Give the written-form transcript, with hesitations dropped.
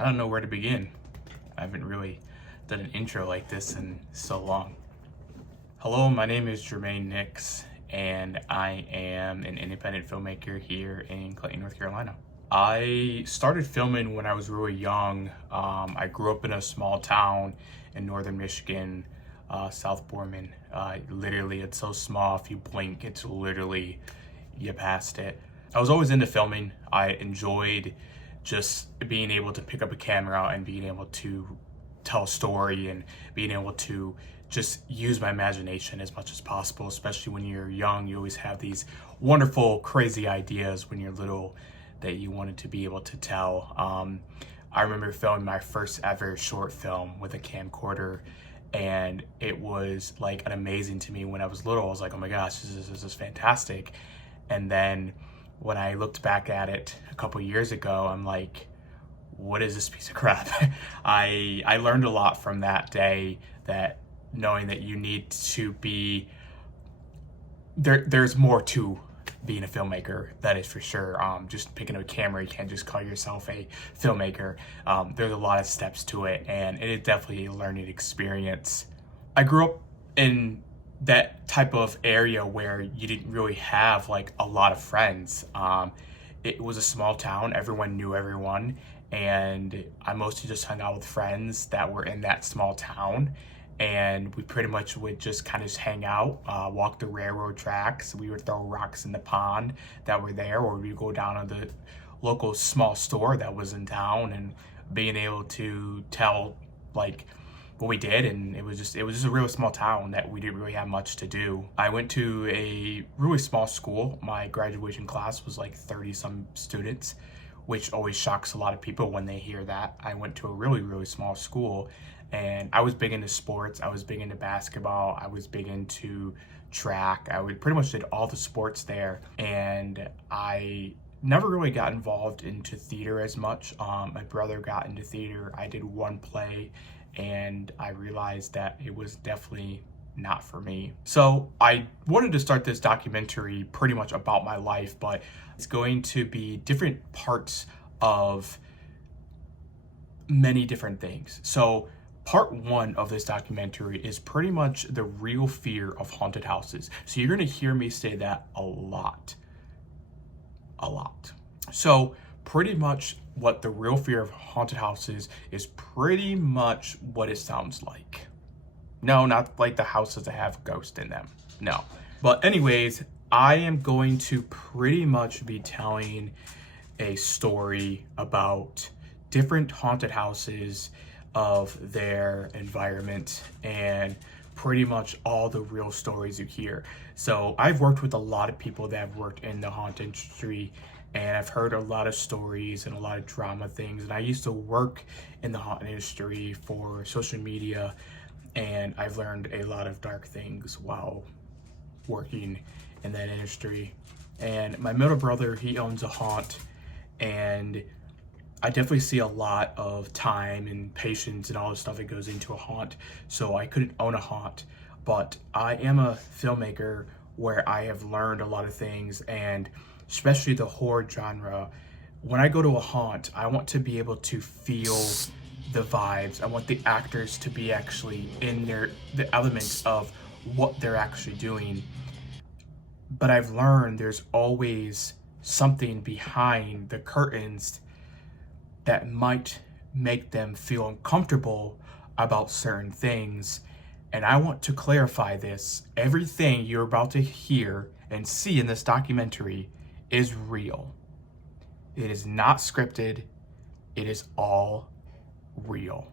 I don't know where to begin. I haven't really done an intro like this in so long. Hello, my name is Jermaine Nix, and I am an independent filmmaker here in Clayton, North Carolina. I started filming when I was really young. I grew up in a small town in northern Michigan, South Borman. Literally, it's so small, if you blink, it's literally, you passed it. I was always into filming. I enjoyed just being able to pick up a camera and being able to tell a story and being able to just use my imagination as much as possible. Especially when you're young, you always have these wonderful, crazy ideas when you're little that you wanted to be able to tell. I remember filming my first ever short film with a camcorder, and it was like an amazing to me when I was little. I was like, oh my gosh, this is fantastic. And then when I looked back at it a couple years ago, I'm like, what is this piece of crap? I learned a lot from that day, that knowing that you need to be, there's more to being a filmmaker, that is for sure. Just picking up a camera, you can't just call yourself a filmmaker. There's a lot of steps to it, and it is definitely a learning experience. I grew up in that type of area where you didn't really have like a lot of friends. It was a small town, everyone knew everyone, and I mostly just hung out with friends that were in that small town, and we pretty much would just kind of just hang out, walk the railroad tracks. We would throw rocks in the pond that were there, or we'd go down to the local small store that was in town, and being able to tell like what we did. And it was just a really small town that we didn't really have much to do. I went to a really small school. My graduation class was like 30 some students, which always shocks a lot of people when they hear that. I went to a really small school, and I was big into sports. I was big into basketball. I was big into track. I would pretty much did all the sports there, and I never really got involved into theater as much. My brother got into theater. I did one play, and I realized that it was definitely not for me. So I wanted to start this documentary pretty much about my life, but it's going to be different parts of many different things. So part one of this documentary is pretty much the real fear of haunted houses. So you're gonna hear me say that a lot. So pretty much what the real fear of haunted houses is pretty much what it sounds like. No, not like the houses that have ghosts in them. No. But anyways, I am going to pretty much be telling a story about different haunted houses, of their environment, and pretty much all the real stories you hear. So I've worked with a lot of people that have worked in the haunt industry, and I've heard a lot of stories and a lot of drama things. And I used to work in the haunt industry for social media, and I've learned a lot of dark things while working in that industry. And my middle brother, he owns a haunt, and I definitely see a lot of time and patience and all the stuff that goes into a haunt. So I couldn't own a haunt, but I am a filmmaker where I have learned a lot of things, and especially the horror genre. When I go to a haunt, I want to be able to feel the vibes. I want the actors to be actually in the elements of what they're actually doing. But I've learned there's always something behind the curtains that might make them feel uncomfortable about certain things. And I want to clarify this. Everything you're about to hear and see in this documentary is real. It is not scripted. It is all real.